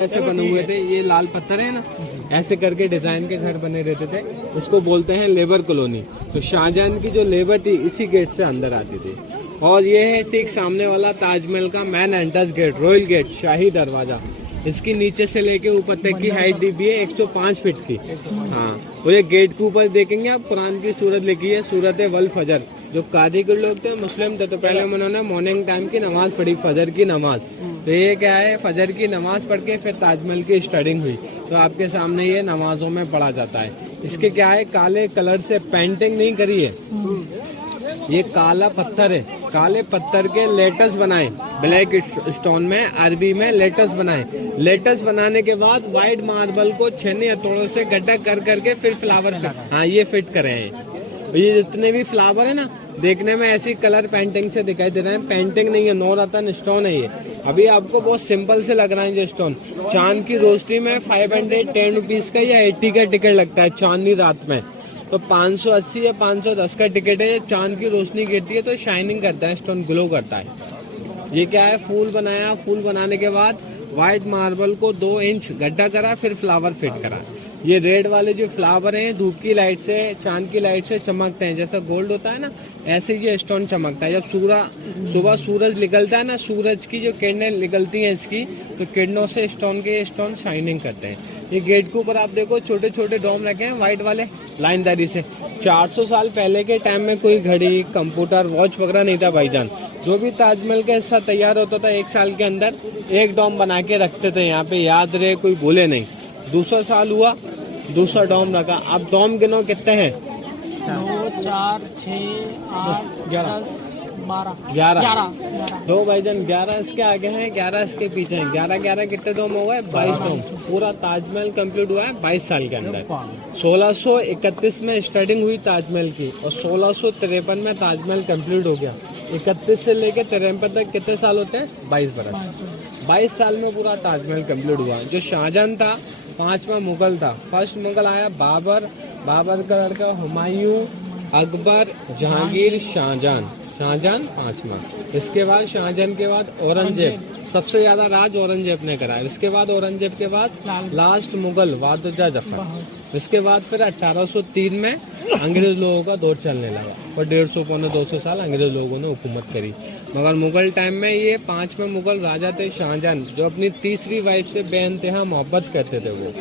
ऐसे बने हुए थे, ये लाल पत्थर है ना, ऐसे करके डिजाइन के घर बने रहते थे, उसको बोलते हैं लेबर कॉलोनी। तो शाहजहां की जो लेबर थी इसी गेट से अंदर आती थी। और ये है ठीक सामने वाला ताजमहल का main entrance gate, royal gate, शाही दरवाजा। इसकी नीचे से लेके ऊपर तक की हाइट दी भी है 105 फीट की। हाँ, और ये गेट के ऊपर देखेंगे आप कुरान की सूरत लिखी है, सूरत वल फजर। जो कादी के लोग थे, मुस्लिम थे, तो पहले उन्होंने मॉर्निंग टाइम की नमाज पढ़ी, फजर की नमाज। तो ये क्या है, फजर की नमाज पढ़ के फिर ताजमहल की स्टार्टिंग हुई। तो आपके सामने ये नमाजों में पढ़ा जाता है। इसके क्या है, काले कलर से पेंटिंग नहीं करी है, ये काला पत्थर है, काले पत्थर के लेटस बनाए, ब्लैक स्टोन में, अरबी में लेटस बनाए। लेटस बनाने के बाद व्हाइट मार्बल को छेने हथौड़ों से गड्ढा कर करके फिर फ्लावर, हाँ ये फिट करे हैं। ये जितने भी फ्लावर है ना, देखने में ऐसी कलर पेंटिंग से दिखाई दे रहे हैं, पेंटिंग नहीं है, नौरत्न स्टोन है ये। अभी आपको बहुत सिंपल से लग रहा है ये स्टोन। चांद की रोशनी में 510 रुपीज का या 80 का टिकट लगता है चांदनी रात में। तो 580 या 510 का टिकट है। चांद की रोशनी गिरती है तो शाइनिंग करता है, स्टोन ग्लो करता है। ये क्या है, फूल बनाया, फूल बनाने के बाद व्हाइट मार्बल को 2 इंच गड्ढा करा, फिर फ्लावर फिट करा। ये रेड वाले जो फ्लावर हैं धूप की लाइट से, चांद की लाइट से चमकते हैं, जैसा गोल्ड होता है ना, ऐसे ये स्टोन चमकता है। जब सुबह सूरज निकलता है ना, सूरज की जो किरणें निकलती हैं इसकी, तो किरणों से स्टोन शाइनिंग करते हैं। ये गेट के ऊपर आप देखो छोटे छोटे डोम रखे हैं व्हाइट वाले, लाइनदारी से। 400 साल पहले के टाइम में कोई घड़ी, कंप्यूटर, वॉच वगैरह नहीं था भाईजान। जो भी ताजमहल का हिस्सा तैयार होता था, 1 साल के अंदर एक डोम बना के रखते थे यहाँ पे, याद रहे, कोई भूले नहीं। 200 साल हुआ, दूसरा डोम रखा। अब डोम गिनो कितने हैं? 2, 4, 6, 8, 10, 12, 11। दो भाईजान 11 इसके आगे हैं, 11 इसके पीछे हैं। 11 कितने डोम हो गए? 22 डोम। पूरा ताजमहल कंप्लीट हुआ है 22 साल के अंदर। 1631 में स्टार्टिंग हुई ताजमहल की और 1653 में ताजमहल कंप्लीट हो गया। 31 से लेकर 53 तक कितने साल होते हैं? 22 बरस। 22 साल में पूरा ताजमहल कंप्लीट हुआ। जो शाहजहां था 5वां मुगल था। फर्स्ट मुगल आया बाबर, बाबर का लड़का हुमायूं, अकबर, जहांगीर, शाहजहां 5वां। इसके बाद शाहजहां के बाद औरंगजेब, सबसे ज्यादा राज औरंगजेब ने करा। इसके बाद औरंगजेब के बाद लास्ट मुगल वादुजा जफर। इसके बाद फिर 1803 में अंग्रेज लोगों का दौर चलने लगा और 150-200 साल अंग्रेज लोगों ने हुकूमत करी। मगर मुगल टाइम में ये 5वें मुगल राजा थे शाहजहां, जो अपनी तीसरी वाइफ से बेइंतहा मोहब्बत करते थे। वो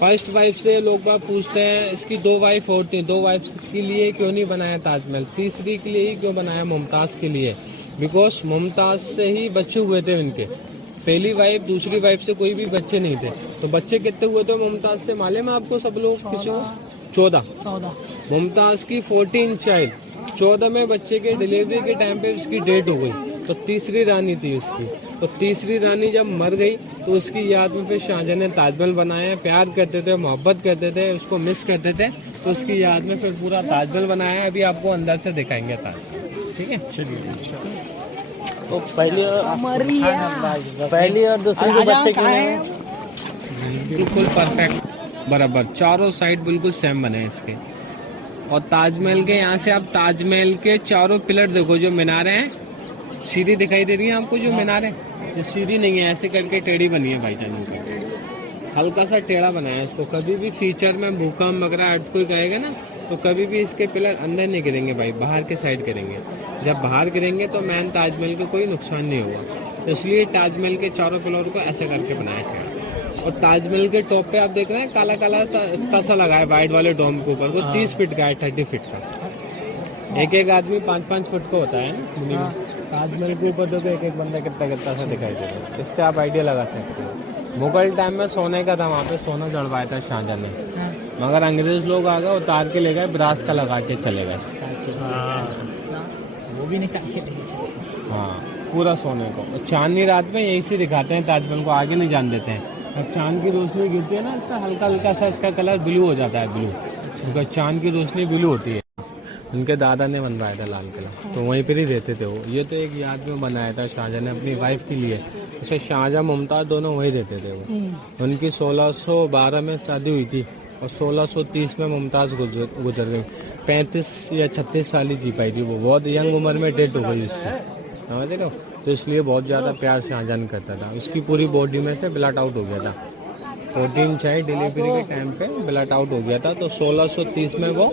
फर्स्ट वाइफ से लोग बात पूछते हैं इसकी 2 वाइफ होती, 2 वाइफ के लिए क्यों नहीं बनाया ताजमहल, तीसरी के लिए ही क्यों बनाया, मुमताज के लिए। बिकॉज मुमताज से ही बच्चे हुए थे इनके। पहली वाइफ, दूसरी वाइफ से कोई भी बच्चे नहीं थे। तो बच्चे कितने हुए थे मुमताज से मालूम है आपको? सब लोग किसी को 14। मुमताज की 14 चाइल्ड, 14 में बच्चे के डिलीवरी के टाइम पे उसकी डेथ हो गई। तो तीसरी रानी थी उसकी। तो तीसरी रानी जब मर गई तो उसकी याद में फिर शाहजहां ने ताजमहल बनाया। प्यार करते थे, मोहब्बत करते थे, उसको मिस करते थे, तो उसकी याद में फिर पूरा ताजमहल बनाया। अभी आपको अंदर से दिखाएंगे ताजमहल, ठीक है? चलिए। तो पहली और दूसरी के बच्चे बिल्कुल परफेक्ट, बराबर, चारों साइड बिल्कुल सेम बने हैं इसके। और ताजमहल के यहाँ से आप ताजमहल के चारों पिलर देखो, जो मीनारें हैं, सीधी दिखाई दे रही है आपको जो मीनारें? ये सीधी नहीं है, ऐसे करके टेढ़ी बनी है भाईजान, हल्का सा टेढ़ा बनाया है इसको। कभी भी फ्यूचर में भूकंप वगैरह अर्थक्वेक आएगा ना, तो कभी भी इसके पिलर अंदर नहीं गिरेंगे भाई, बाहर के साइड गिरेंगे। जब बाहर गिरेंगे तो मैन ताजमहल को कोई नुकसान नहीं होगा। तो इसलिए ताजमहल के चारों पिलर को ऐसे करके बनाया गया। और ताजमहल के टॉप पे आप देख रहे हैं काला काला तसा लगा है व्हाइट वाले डोम के ऊपर, वो 30 फीट का है, 30 फीट का। एक आदमी 5-5 फुट का होता है ना ताजमहल के ऊपर। देखो एक बंदा कितना सा दिखाई दे रहा है, इससे आप आइडिया लगा सकते हो। मुगल टाइम में सोने का था, वहाँ पे सोना जड़वाया था शाहजहां ने, मगर अंग्रेज लोग आ गए, उतार के ले गए, ब्रास का लगा के चले गए। वो भी निकाल के हाँ, पूरा सोने को। और चांदनी रात में यही से दिखाते हैं ताजमहल को, आगे नहीं जान देते हैं। अब चांद की रोशनी गिरती है ना, इसका हल्का हल्का सा इसका कलर ब्लू हो जाता है, ब्लू, क्योंकि चांद की रोशनी ब्लू होती है। उनके दादा ने बनवाया था लाल किला, तो वहीं पर ही रहते थे वो। ये तो एक याद में बनाया था शाहजहां ने अपनी वाइफ के लिए। जैसे शाहजहां मुमताज दोनों वहीं रहते थे वो। उनकी 1612 में शादी हुई थी और 1630 में मुमताज गुजर गई। 35 या 36 साल ही जी पाई थी वो, बहुत यंग उम्र में डेथ हो गई उसकी, समझ रहे हो? तो इसलिए बहुत ज़्यादा प्यार शाहजहान करता था। उसकी पूरी बॉडी में से ब्लड आउट हो गया था। 14 चाइल्ड डिलीवरी के टाइम पे ब्लड आउट हो गया था, तो 1630 में वो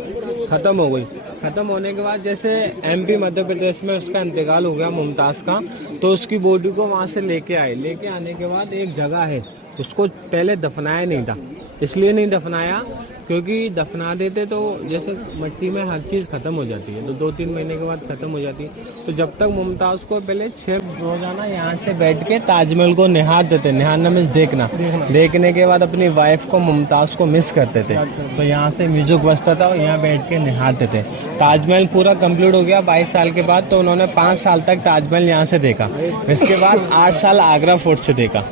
ख़त्म हो गई। ख़त्म होने के बाद जैसे MP मध्य प्रदेश में उसका इंतकाल हो गया मुमताज़ का, तो उसकी बॉडी को वहाँ से लेके आए। लेके आने के बाद एक जगह है, उसको पहले दफनाया नहीं था। इसलिए नहीं दफनाया क्योंकि दफना देते तो जैसे मिट्टी में हर चीज़ ख़त्म हो जाती है, तो 2-3 महीने के बाद ख़त्म हो जाती है। तो जब तक मुमताज़ को पहले 6 रोजाना यहाँ से बैठ के ताजमहल को निहारते थे। निहारना मीन्स देखना, देखने के बाद अपनी वाइफ को मुमताज़ को मिस करते थे। तो यहाँ से म्यूजिक बजता था और यहाँ बैठ के निहारते थे। ताजमहल पूरा कंप्लीट हो गया 22 साल के बाद, तो उन्होंने 5 साल तक ताजमहल यहाँ से देखा। इसके बाद 8 साल आगरा फोर्ट से देखा।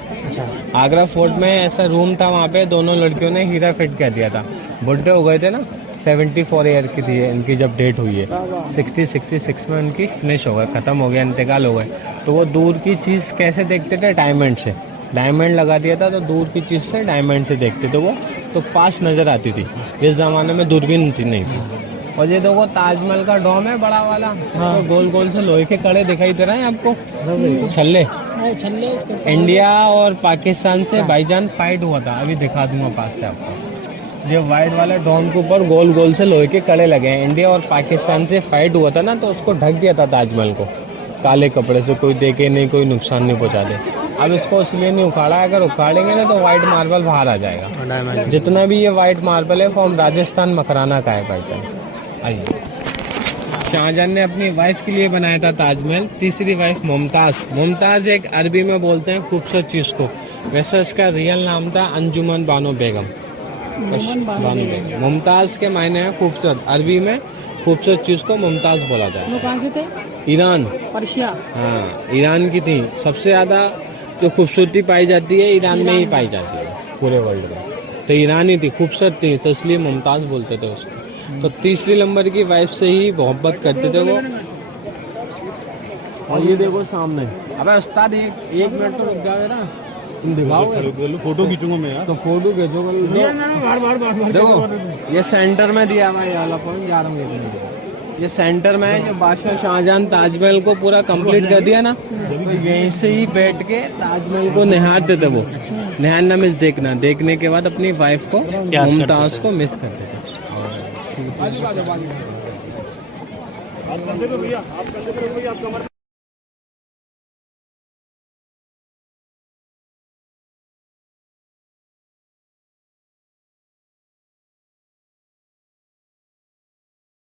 आगरा फोर्ट में ऐसा रूम था, वहाँ पे दोनों लड़कियों ने हीरा फिट कर दिया था। बुढ़े हो गए थे ना, 74 ईयर की थी इनकी जब डेट हुई है। 66 में उनकी फिनिश हो गए, ख़त्म हो गया, इंतकाल हो गए। तो वो दूर की चीज़ कैसे देखते थे? डायमंड से। डायमंड लगा दिया था तो दूर की चीज़ से डायमंड से देखते थे वो, तो पास नज़र आती थी। इस ज़माने में दूरबीन नहीं थी। और ये देखो ताजमहल का डोम है बड़ा वाला, इसको गोल गोल से लोहे के कड़े दिखाई दे रहे हैं आपको, छल्ले। छल्ले इंडिया और पाकिस्तान से भाईजान फाइट हुआ था, अभी दिखा दूंगा पास से आपको। जो वाइट वाले डोम के ऊपर गोल गोल से लोहे के कड़े लगे हैं। इंडिया और पाकिस्तान से फाइट हुआ था ना, तो उसको ढक दिया था ताजमहल को काले कपड़े से, कोई देखे नहीं, कोई नुकसान नहीं पहुंचा दे। अब इसको इसलिए नहीं उखाड़ा, अगर उखाड़ेंगे ना तो वाइट मार्बल बाहर आ जाएगा। जितना भी ये वाइट मार्बल है फॉर्म राजस्थान मकराना का है भाईजान। आइए, शाहजहां ने अपनी वाइफ के लिए बनाया था ताजमहल। तीसरी वाइफ मुमताज़। मुमताज़ एक अरबी में बोलते हैं खूबसूरत चीज़ को, वैसे इसका रियल नाम था अंजुमन बानो बेगम। मुमताज़ के मायने हैं खूबसूरत, अरबी में खूबसूरत चीज़ को मुमताज़ बोला जाता है। वो कहाँ से थे? Iran, Persia. हाँ, ईरान की थी। सबसे ज़्यादा जो खूबसूरती पाई जाती है ईरान में ही पाई जाती है पूरे वर्ल्ड में। तो ईरानी थी, खूबसूरत थी, तो इसलिए मुमताज़ बोलते थे उसको। तो तीसरी नंबर की वाइफ से ही मोहब्बत करते थे वो। और ये देखो सामने, अबे उस्ताद एक मिनट तो रुक जाओ ना, तुम दिखाओगे? फोटो खींचूंगा मैं यार। तो फोटो खींचोगे? देखो ये सेंटर में दिया हुआ, ये वाला पॉइंट जा रहा हूँ। ये सेंटर में है, जो बादशाह शाहजहां ताजमहल को पूरा कंप्लीट कर दिया ना, तो यहीं से ही बैठ के ताजमहल को निहारते थे वो। निहारना मिस देखना, देखने के बाद अपनी वाइफ को मुमताज़ को मिस करते थे।